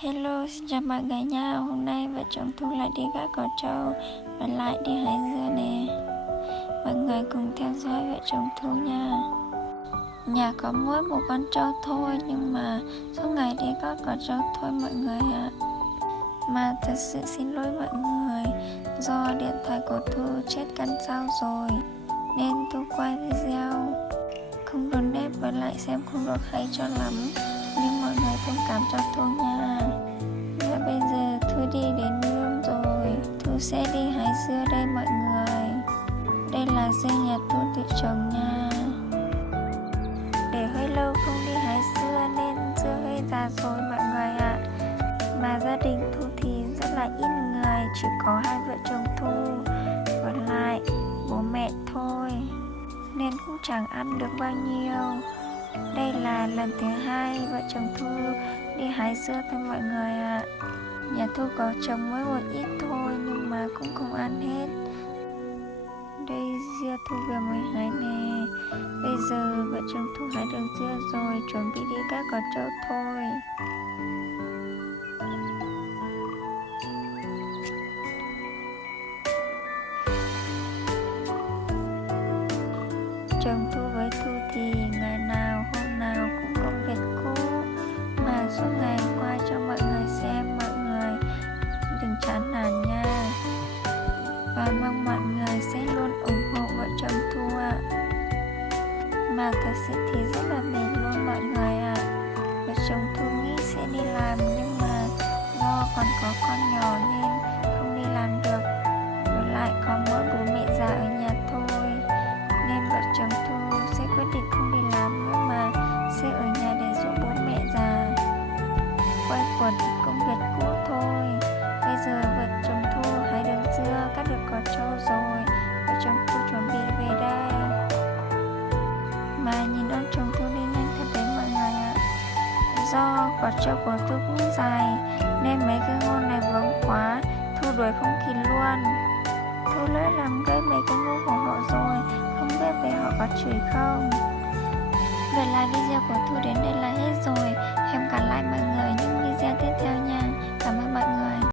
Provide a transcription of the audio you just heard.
Hello, xin chào mọi người nha. Hôm nay vợ chồng Thu lại đi gác cỏ trâu và lại đi hái dưa nè. Mọi người cùng theo dõi vợ chồng Thu nha. Nhà có mỗi một con trâu thôi, nhưng mà suốt ngày đi gác cỏ trâu thôi mọi người ạ. Mà thật sự xin lỗi mọi người, do điện thoại của Thu chết căn sau rồi nên Thu quay video không được nét và lại xem không được hay cho lắm, nhưng mọi người thông cảm cho Thu nha. Và bây giờ Thu đi đến nương rồi, Thu sẽ đi hái dưa đây mọi người. Đây là dưa nhà Thu tự trồng nha. Để hơi lâu không đi hái dưa nên dưa hơi già rồi mọi người ạ. Mà gia đình Thu thì rất là ít người, chỉ có hai vợ chồng Thu, còn lại bố mẹ thôi, nên cũng chẳng ăn được bao nhiêu. Đây là lần thứ hai vợ chồng Thu đi hái dưa thôi mọi người ạ. Nhà Thu có trồng mới một ít thôi nhưng mà cũng không ăn hết. Đây dưa Thu vừa mới hái nè. Bây giờ vợ chồng Thu hái được dưa rồi, chuẩn bị đi gác cỏ trâu thôi. Chồng Thu với Thu thì ngày nào hôm nào cũng công việc cũ, mà suốt ngày quay cho mọi người xem, mọi người đừng chán nản nha. Và mong mọi người sẽ luôn ủng hộ vợ chồng Thu ạ. Mà thật sự thì rất là mệt luôn mọi người ạ. Vợ chồng Thu nghĩ sẽ đi làm nhưng mà do còn có con nhỏ nên không đi làm được, với lại có mỗi bố mẹ già ở nhà thôi, nên vợ chồng Thu sẽ quyết định không đi làm nữa mà sẽ ở nhà để giúp bố mẹ già, quay quẩn công việc cũ thôi. Bây giờ vợ chồng Thu hái được dưa, cắt được cỏ trâu rồi, vợ chồng Thu chuẩn bị về đây. Mà nhìn ông chồng Thu đi nhanh thật đấy mọi người ạ. Do cỏ trâu của Thu cũng dài nên mấy cái ngô này vướng quá, Thu đuổi không kịp luôn. Thu lỡ làm gãy mấy cái ngô của họ rồi, không biết về họ có chửi không. Vậy là video của Thu đến đây là hết rồi. Hẹn gặp lại mọi người những video tiếp theo nha. Cảm ơn mọi người.